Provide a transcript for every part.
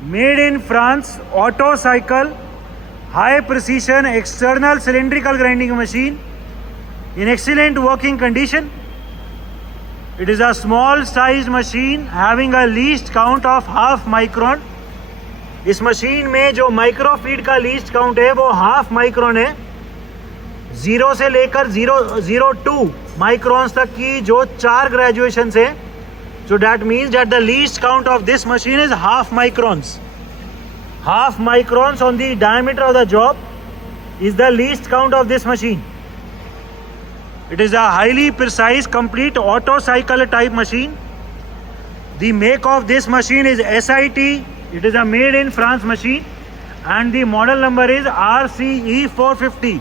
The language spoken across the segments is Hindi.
Made in France, auto cycle, high precision external cylindrical grinding machine in excellent working condition. It is a small sized machine having a least count of half micron. इस मशीन में जो माइक्रो फीट का लीस्ट काउंट है वो हाफ माइक्रोन है. 0 से लेकर 0.02 माइक्रोन्स तक की जो 4 ग्रेजुएशन है. So that means that the least count of this machine is half microns. Half microns on the diameter of the job is the least count of this machine. It is a highly precise, complete auto cycle type machine. The make of this machine is SIT. It is a made in France machine and the model number is RCE 450.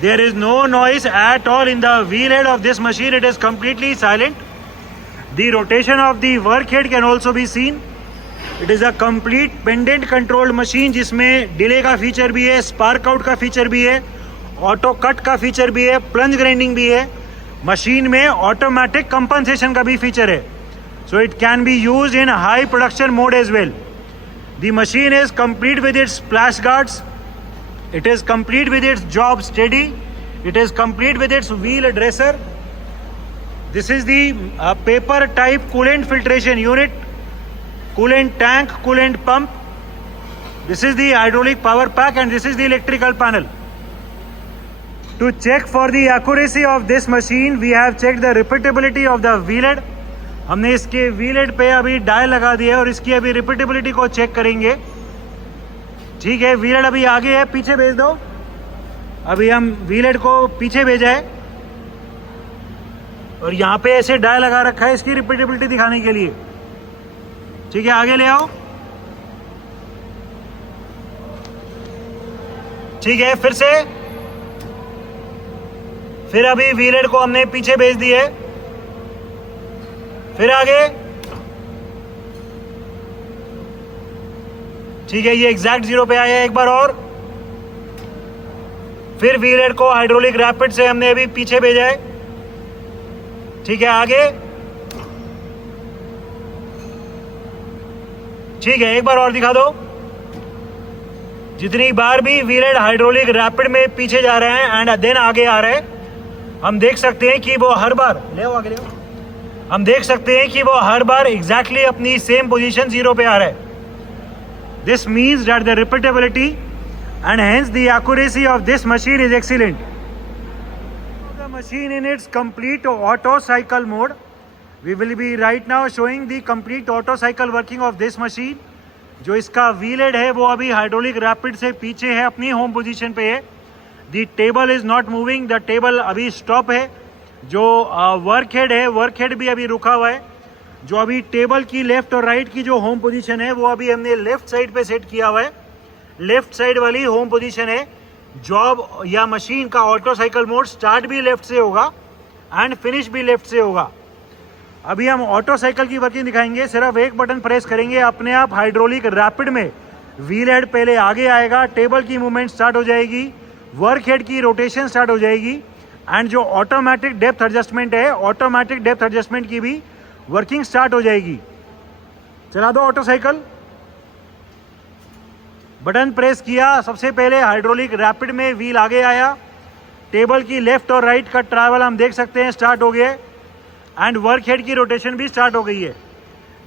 There is no noise at all in the wheel head of this machine. It is completely silent. The rotation of the work head can also be seen. It is a complete pendant controlled machine जिसमें डिले का फीचर भी है, स्पार्क आउट का फीचर भी है, ऑटो कट का फीचर भी है, प्लंज ग्राइंडिंग भी है. मशीन में ऑटोमेटिक कंपनसेशन का भी फीचर है. So it can be used in high production mode as well. The machine is complete with its splash guards. It is complete with its job steady. It is complete with its wheel dresser. This is the paper type coolant filtration unit, coolant tank, coolant pump. This is the hydraulic power pack and this is the electrical panel. To check for the accuracy of this machine, we have checked the repeatability of the wheel head. हमने इसके व्हील हेड पे अभी डायल लगा दिया है और इसकी अभी रिपीटेबिलिटी को चेक करेंगे. ठीक है, व्हील हेड अभी आगे है, पीछे भेज दो. अभी हम व्हील हेड को पीछे भेजा है और यहाँ पे ऐसे डायल लगा रखा है इसकी रिपीटेबिलिटी दिखाने के लिए. ठीक है, आगे ले आओ. ठीक है, फिर अभी व्हील हेड को हमने पीछे भेज दिया है. फिर आगे. ठीक है, ये एग्जैक्ट 0 पे आया है. एक बार और. फिर व्हील हेड को हाइड्रोलिक रैपिड से हमने अभी पीछे भेजा है. ठीक है, आगे. ठीक है, एक बार और दिखा दो. जितनी बार भी व्हील हेड हाइड्रोलिक रैपिड में पीछे जा रहे हैं एंड देन आगे आ रहे हैं, हम देख सकते हैं कि वो हर बार आगे ले आओ. हम देख सकते हैं कि वो हर बार एग्जैक्टली अपनी सेम पोजीशन 0 पे आ रहा है. This means that the repeatability and hence the accuracy of this machine is excellent. The machine in its complete auto cycle mode. We will be right now showing the complete auto cycle working of this machine. जो इसका व्हील हेड है वो अभी हाइड्रोलिक रैपिड से पीछे है, अपनी होम पोजीशन पे है. The table is not moving. The table अभी स्टॉप है. जो वर्क हेड है, वर्क हेड भी अभी रुका हुआ है. जो अभी टेबल की लेफ्ट और राइट की जो होम पोजीशन है वो अभी हमने लेफ्ट साइड पे सेट किया हुआ है. लेफ्ट साइड वाली होम पोजीशन है. जॉब या मशीन का ऑटो साइकिल मोड स्टार्ट भी लेफ्ट से होगा एंड फिनिश भी लेफ्ट से होगा. अभी हम ऑटो साइकिल की वर्किंग दिखाएंगे. सिर्फ एक बटन प्रेस करेंगे, अपने आप हाइड्रोलिक रैपिड में व्हील हेड पहले आगे आएगा, टेबल की मूवमेंट स्टार्ट हो जाएगी, वर्क हेड की रोटेशन स्टार्ट हो जाएगी एंड जो ऑटोमेटिक डेप्थ एडजस्टमेंट है, ऑटोमेटिक डेप्थ एडजस्टमेंट की भी वर्किंग स्टार्ट हो जाएगी. चला दो ऑटो साइकिल. बटन प्रेस किया, सबसे पहले हाइड्रोलिक रैपिड में व्हील आगे आया. टेबल की लेफ्ट और राइट का ट्रैवल हम देख सकते हैं स्टार्ट हो गया एंड वर्क हेड की रोटेशन भी स्टार्ट हो गई है.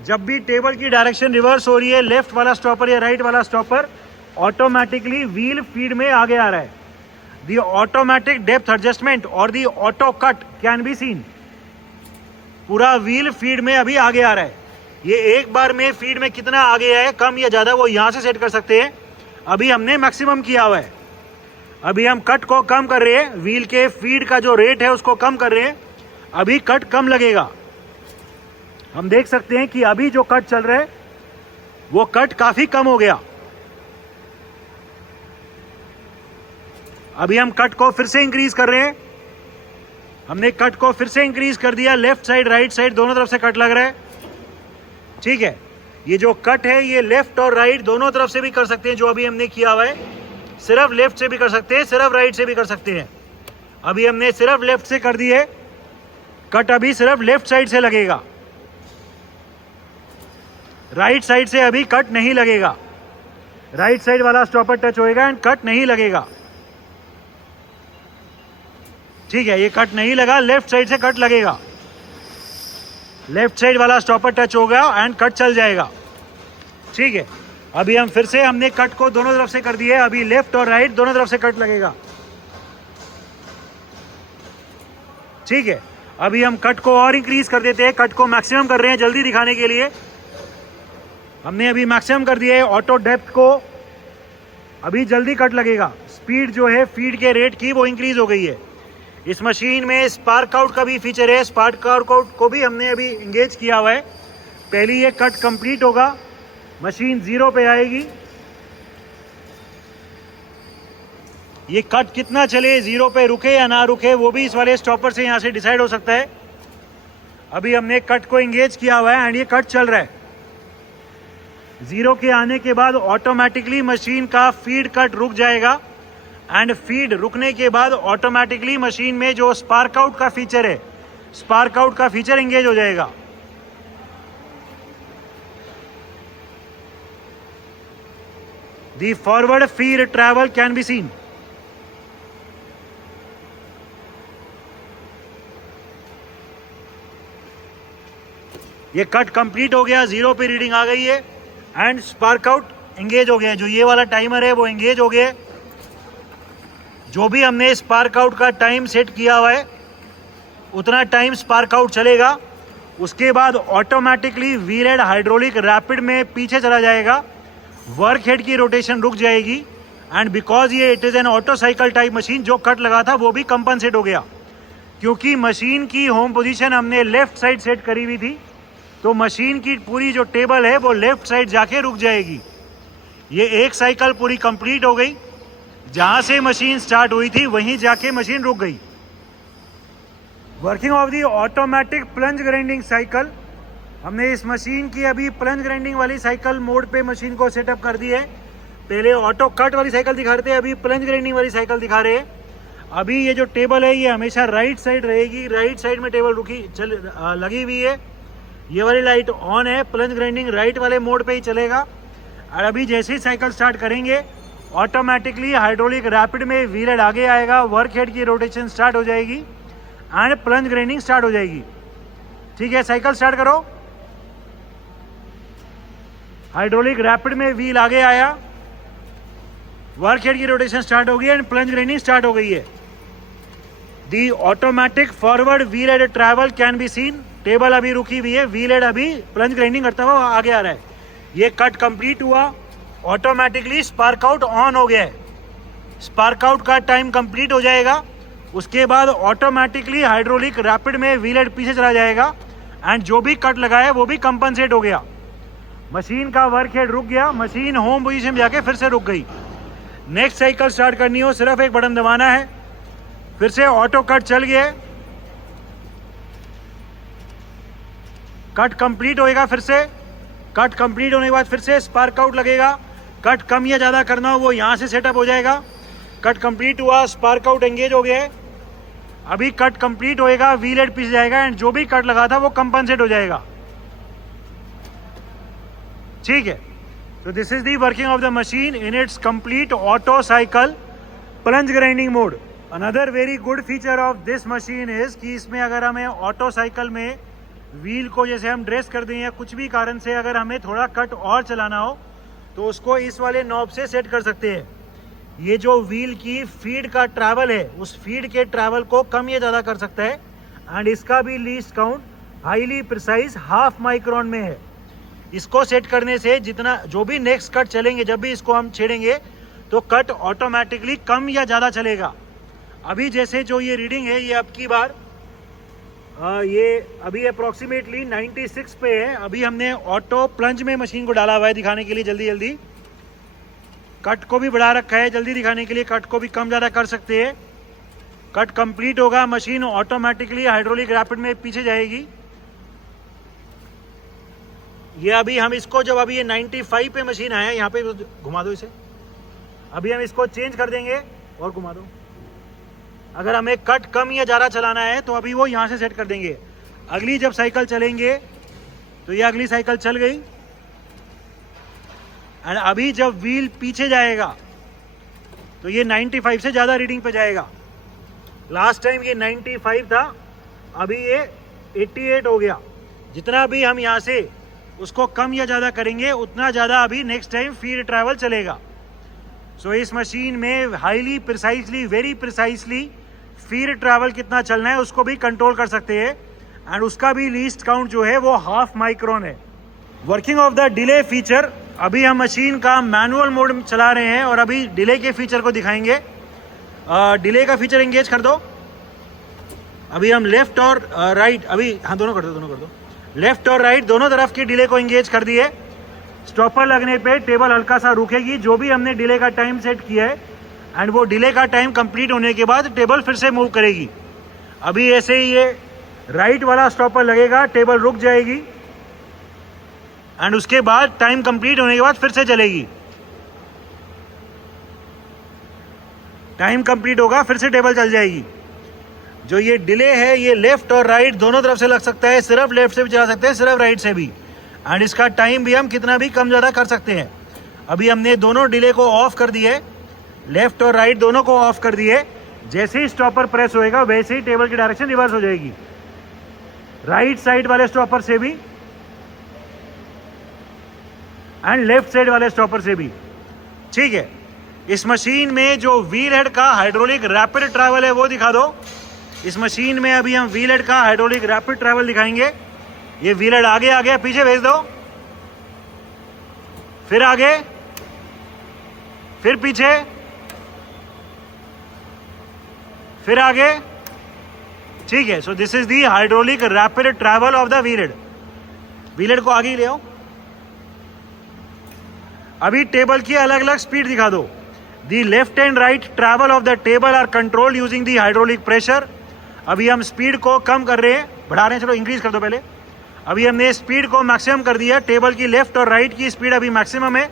जब भी टेबल की डायरेक्शन रिवर्स हो रही है, लेफ्ट वाला स्टॉपर या राइट वाला स्टॉपर ऑटोमेटिकली व्हील फीड में आगे आ रहा है. The automatic depth adjustment or the auto cut can be seen. पूरा व्हील फीड में अभी आगे आ रहा है. ये एक बार में फीड में कितना आगे है, कम या ज़्यादा, वो यहाँ से सेट कर सकते हैं. अभी हमने मैक्सिमम किया हुआ है. अभी हम कट को कम कर रहे हैं. व्हील के फीड का जो रेट है उसको कम कर रहे हैं. अभी कट कम लगेगा. हम देख सकते हैं कि अभी जो कट चल रहा है वो कट काफ़ी कम हो गया. अभी हम कट को फिर से इंक्रीज कर रहे हैं. हमने कट को फिर से इंक्रीज कर दिया. लेफ्ट साइड राइट साइड दोनों तरफ से कट लग रहा है. ठीक है, ये जो कट है ये लेफ्ट और राइट दोनों तरफ से भी कर सकते हैं. जो अभी हमने किया हुआ है, सिर्फ लेफ्ट से भी कर सकते हैं, सिर्फ राइट से भी कर सकते हैं. अभी हमने सिर्फ लेफ्ट से कर दी है. कट अभी सिर्फ लेफ्ट साइड से लगेगा. राइट साइड से अभी कट नहीं लगेगा, राइट साइड वाला स्टॉपर टच होएगा एंड कट नहीं लगेगा। ठीक है, ये कट नहीं लगा, लेफ्ट साइड से कट लगेगा, लेफ्ट साइड वाला स्टॉपर टच होगा एंड कट चल जाएगा। ठीक है, अभी हम फिर से हमने कट को दोनों तरफ से कर दिया है, अभी लेफ्ट और राइट दोनों तरफ से कट लगेगा। ठीक है, अभी हम कट को और इंक्रीज कर देते हैं, कट को मैक्सिमम कर रहे हैं जल्दी दिखाने के लिए। हमने अभी मैक्सिमम कर दिया है ऑटो डेप्थ को, अभी जल्दी कट लगेगा। स्पीड जो है फीड के रेट की वो इंक्रीज हो गई है। इस मशीन में स्पार्क आउट का भी फीचर है, स्पार्क आउट को भी हमने अभी इंगेज किया हुआ है। पहले ये कट कंप्लीट होगा, मशीन 0 पे आएगी, ये कट कितना चले, 0 पे रुके या ना रुके, वो भी इस वाले स्टॉपर से यहाँ से डिसाइड हो सकता है। अभी हमने कट को इंगेज किया हुआ है एंड ये कट चल रहा है। 0 के आने के बाद ऑटोमेटिकली मशीन का फीड कट रुक जाएगा एंड फीड रुकने के बाद ऑटोमेटिकली मशीन में जो स्पार्क आउट का फीचर है, स्पार्क आउट का फीचर एंगेज हो जाएगा। The forward feed travel can be scene. ये कट कंप्लीट हो गया, 0 पे रीडिंग आ गई है एंड स्पार्क आउट एंगेज हो गया। जो ये वाला टाइमर है वो एंगेज हो गया। जो भी हमने स्पार्क आउट का टाइम सेट किया हुआ है उतना टाइम स्पार्क आउट चलेगा। उसके बाद automatically wheel head hydraulic rapid में पीछे चला जाएगा, वर्क हेड की रोटेशन रुक जाएगी एंड बिकॉज ये it is an auto cycle type machine, जो कट लगा था वो भी कंपनसेट हो गया। क्योंकि मशीन की होम पोजीशन हमने लेफ्ट साइड सेट करी हुई थी, तो मशीन की पूरी जो टेबल है वो लेफ्ट साइड जाके रुक जाएगी। ये एक साइकिल पूरी कंप्लीट हो गई, जहां से मशीन स्टार्ट हुई थी वहीं जाके मशीन रुक गई। Working of the automatic plunge grinding cycle, हमने इस मशीन की अभी प्लंज ग्राइंडिंग वाली साइकिल मोड पे मशीन को सेटअप कर दी है। पहले ऑटो कट वाली साइकिल दिखा रहे थे, अभी प्लंज ग्राइंडिंग वाली साइकिल दिखा रहे हैं। अभी ये जो टेबल है ये हमेशा राइट साइड रहेगी, राइट साइड में टेबल लगी हुई है। ये वाली लाइट ऑन है, प्लंज ग्राइंडिंग राइट वाले मोड पे ही चलेगा। और अभी जैसे ही साइकिल स्टार्ट करेंगे ऑटोमेटिकली हाइड्रोलिक रैपिड में व्हील हेड आगे आएगा, वर्क हेड की रोटेशन स्टार्ट हो जाएगी एंड प्लंज ग्राइंडिंग स्टार्ट हो जाएगी। ठीक है, साइकिल स्टार्ट करो। हाइड्रोलिक रैपिड में व्हील आगे आया, वर्क हेड की रोटेशन स्टार्ट हो गई एंड प्लंज ग्राइंडिंग स्टार्ट हो गई है। The automatic forward wheel head travel can be seen. Table अभी रुकी हुई है, व्हील हेड अभी प्लंज ग्राइंडिंग करता हुआ आगे आ रहा है। ये कट कंप्लीट हुआ, ऑटोमेटिकली स्पार्क आउट ऑन हो गया है। स्पार्क आउट का टाइम कंप्लीट हो जाएगा, उसके बाद ऑटोमेटिकली हाइड्रोलिक रैपिड में व्हील हेड पीछे चला जाएगा एंड जो भी कट लगा है वो भी कंपनसेट हो गया। मशीन का वर्क हेड रुक गया, मशीन होम पोजीशन में जाके फिर से रुक गई। नेक्स्ट साइकिल स्टार्ट करनी हो सिर्फ एक बटन दबाना है, फिर से ऑटो कट चल गया है। कट कंप्लीट होएगा, फिर से कट कंप्लीट होने के बाद फिर से स्पार्क आउट लगेगा। कट कम या ज़्यादा करना हो वो यहाँ से सेटअप हो जाएगा। कट कंप्लीट हुआ, स्पार्क आउट एंगेज हो गया है। अभी कट कंप्लीट होएगा, व्हील हेड पीछे जाएगा एंड जो भी कट लगा था वो कंपनसेट हो जाएगा। ठीक है, तो this is the working of the machine in its complete auto cycle plunge grinding mode. Another very good feature of this machine is कि इसमें अगर हमें ऑटो साइकिल में व्हील को जैसे हम ड्रेस कर दें या कुछ भी कारण से अगर हमें थोड़ा कट और चलाना हो तो उसको इस वाले नॉब से सेट कर सकते हैं। ये जो व्हील की फीड का ट्रैवल है उस फीड के ट्रैवल को कम या ज़्यादा कर सकता है एंड इसका भी least count highly precise 0.5 micron में है। इसको सेट करने से जितना जो भी नेक्स्ट कट चलेंगे, जब भी इसको हम छेड़ेंगे तो कट ऑटोमेटिकली कम या ज़्यादा चलेगा। अभी जैसे जो ये रीडिंग है ये अब की बार ये अभी अप्रॉक्सीमेटली 96 पे है। अभी हमने ऑटो प्लंज में मशीन को डाला हुआ है दिखाने के लिए जल्दी जल्दी। कट को भी बढ़ा रखा है जल्दी दिखाने के लिए, कट को भी कम ज़्यादा कर सकते हैं। कट कंप्लीट होगा, मशीन ऑटोमेटिकली हाइड्रोलिक रैपिड में पीछे जाएगी। ये अभी हम इसको जब अभी ये 95 पे मशीन आया, यहाँ पे घुमा दो इसे, अभी हम इसको चेंज कर देंगे और घुमा दो। अगर हमें कट कम या ज़्यादा चलाना है तो अभी वो यहाँ से सेट कर देंगे। अगली जब साइकिल चलेंगे तो ये अगली साइकिल चल गई, एंड अभी जब व्हील पीछे जाएगा तो ये 95 से ज़्यादा रीडिंग पे जाएगा। लास्ट टाइम ये 95 था, अभी ये 88 हो गया। जितना भी हम यहाँ से उसको कम या ज़्यादा करेंगे उतना ज़्यादा अभी नेक्स्ट टाइम फीड ट्रैवल चलेगा। सो इस मशीन में highly precisely, very precisely feed travel कितना चलना है उसको भी कंट्रोल कर सकते हैं एंड उसका भी लीस्ट काउंट जो है वो 1/2 माइक्रोन है। Working of the delay feature, अभी हम मशीन का मैनुअल मोड में चला रहे हैं और अभी डिले के फीचर को दिखाएंगे। डिले का फीचर एंगेज कर दो। अभी हम लेफ्ट और राइट, अभी हाँ दोनों कर दो, लेफ्ट और राइट दोनों तरफ की डिले को एंगेज कर दिए। स्टॉपर लगने पे टेबल हल्का सा रुकेगी, जो भी हमने डिले का टाइम सेट किया है, एंड वो डिले का टाइम कंप्लीट होने के बाद टेबल फिर से मूव करेगी। अभी ऐसे ही ये राइट वाला स्टॉपर लगेगा, टेबल रुक जाएगी एंड उसके बाद टाइम कंप्लीट होने के बाद फिर से चलेगी। टाइम कंप्लीट होगा फिर से टेबल चल जाएगी। जो ये डिले है ये लेफ्ट और राइट दोनों तरफ से लग सकता है, सिर्फ लेफ्ट से भी चला सकते हैं, सिर्फ राइट से भी, एंड इसका टाइम भी हम कितना भी कम ज़्यादा कर सकते हैं। अभी हमने दोनों डिले को ऑफ कर दिए, लेफ्ट और राइट दोनों को ऑफ कर दिए। जैसे ही स्टॉपर प्रेस होएगा वैसे ही टेबल की डायरेक्शन रिवर्स हो जाएगी, राइट साइड वाले स्टॉपर से भी एंड लेफ्ट साइड वाले स्टॉपर से भी। ठीक है, इस मशीन में जो व्हील हेड का हाइड्रोलिक रैपिड ट्रैवल है वो दिखा दो। इस मशीन में अभी हम व्हील हेड का हाइड्रोलिक रैपिड ट्रैवल दिखाएंगे। ये व्हील हेड आगे आ गया, पीछे भेज दो, फिर आगे, फिर पीछे, फिर आगे। ठीक है, so this is the hydraulic rapid travel of the wheel head. Wheel head को आगे ही ले आओ। अभी टेबल की अलग अलग स्पीड दिखा दो। The left and right travel of the table are control using the hydraulic pressure. अभी हम स्पीड को कम कर रहे हैं, बढ़ा रहे हैं, चलो इंक्रीज कर दो पहले। अभी हमने स्पीड को मैक्सिमम कर दिया, टेबल की लेफ्ट और राइट की स्पीड अभी मैक्सिमम है।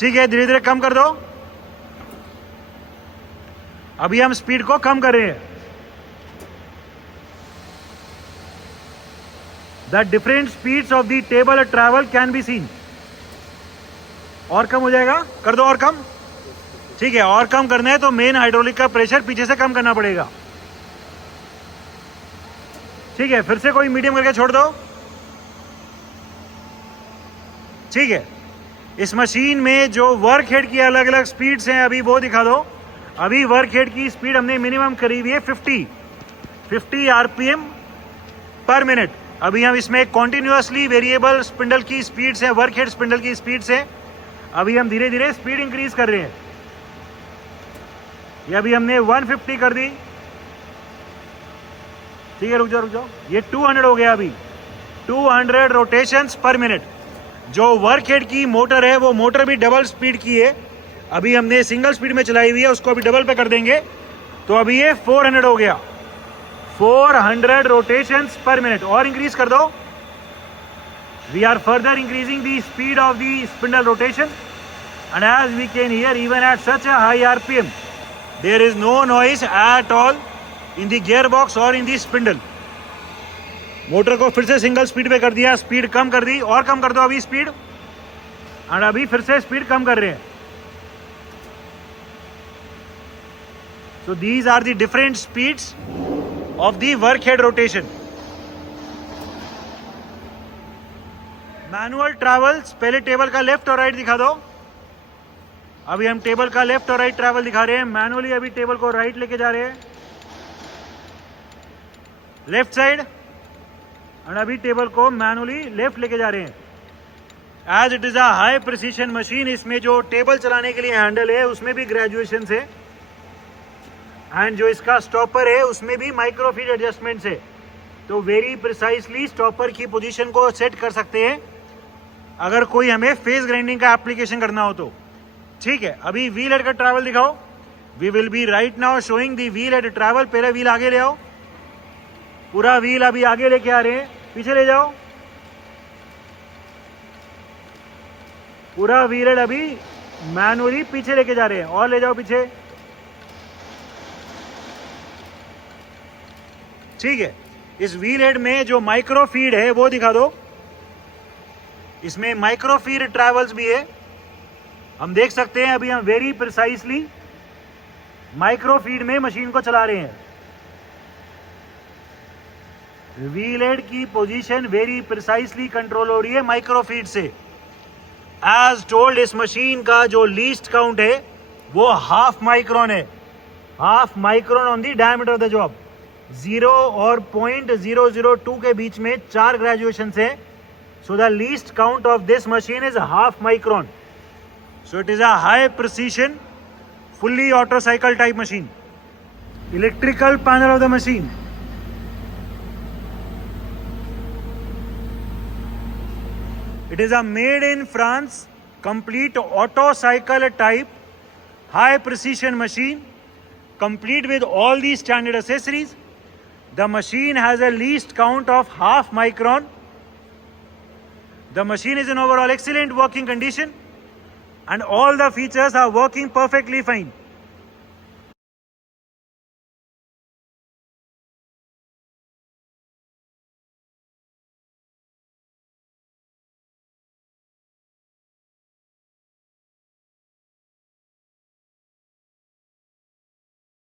ठीक है, धीरे धीरे कम कर दो। अभी हम स्पीड को कम कर रहे हैं। The different speeds of the table travel can be scene. और कम हो जाएगा, कर दो और कम। ठीक है, और कम करना है तो मेन हाइड्रोलिक का प्रेशर पीछे से कम करना पड़ेगा। ठीक है, फिर से कोई मीडियम करके छोड़ दो। ठीक है, इस मशीन में जो वर्क हेड की अलग अलग स्पीड्स हैं अभी वो दिखा दो। अभी वर्क हेड की स्पीड हमने मिनिमम करी हुई है 50 आरपीएम पर मिनट। अभी हम इसमें कॉन्टिन्यूसली वेरिएबल स्पिंडल की स्पीड्स है, वर्क हेड स्पिंडल की स्पीड्स है। अभी हम धीरे धीरे स्पीड इंक्रीज कर रहे हैं। ये अभी हमने 150 कर दी। ठीक है, रुक जाओ, ये 200 हो गया। अभी 200 रोटेशंस पर मिनट। जो वर्क हेड की मोटर है वो मोटर भी डबल स्पीड की है। अभी हमने सिंगल स्पीड में चलाई हुई है, उसको अभी डबल पे कर देंगे तो अभी ये 400 हो गया। 400 रोटेशंस पर मिनट। और इंक्रीज कर दो। We are further increasing the speed of the spindle rotation and as we can hear even at such a high RPM there is no noise at all in the gear box और इन दी स्पिंडल। मोटर को फिर से सिंगल स्पीड पे कर दिया, स्पीड कम कर दी, और कम कर दो अभी स्पीड, और अभी फिर से स्पीड कम कर रहे हैं। So these are the different speeds of the work head rotation. Manual travels, पहले टेबल का लेफ्ट और राइट दिखा दो। अभी हम टेबल का लेफ्ट और राइट ट्रैवल दिखा रहे हैं। मैनुअली अभी टेबल को राइट लेके जा रहे हैं, लेफ्ट साइड, और अभी टेबल को मैनुअली लेफ्ट लेके जा रहे हैं। As it is a high precision machine, इसमें जो टेबल चलाने के लिए हैंडल है उसमें भी ग्रेजुएशन है, एंड जो इसका स्टॉपर है उसमें भी माइक्रो फीड एडजस्टमेंट है। तो वेरी प्रिसाइसली स्टॉपर की पोजीशन को सेट कर सकते हैं अगर कोई हमें फेस ग्राइंडिंग का एप्लीकेशन करना हो तो। ठीक है, अभी व्हील हेड का ट्रैवल दिखाओ। We will be right now showing the wheel head travel. पहले व्हील आगे ले आओ, पूरा व्हील अभी आगे लेके आ रहे हैं, पीछे ले जाओ। पूरा व्हील हेड अभी मैनुअली पीछे लेके जा रहे हैं, और ले जाओ पीछे। ठीक है, इस व्हील हेड में जो माइक्रो फीड है वो दिखा दो। इसमें माइक्रो फीड ट्रैवल्स भी है। हम देख सकते हैं अभी हम वेरी प्रिसाइसली माइक्रो फीड में मशीन को चला रहे हैं। व्हील हेड की पोजीशन वेरी प्रिसाइसली कंट्रोल हो रही है माइक्रो फीड से। एज टोल्ड, इस मशीन का जो लीस्ट काउंट है वो हाफ माइक्रोन है, half micron on the diameter of the job. 0 और 0.002 के बीच में 4 ग्रेजुएशन है। So the least count of this machine is half micron. So it is a high precision fully auto cycle type machine. Electrical panel of the machine. It is a made in France complete auto cycle type high precision machine, complete with all these standard accessories. The machine has a least count of half micron. The machine is in overall excellent working condition and all the features are working perfectly fine.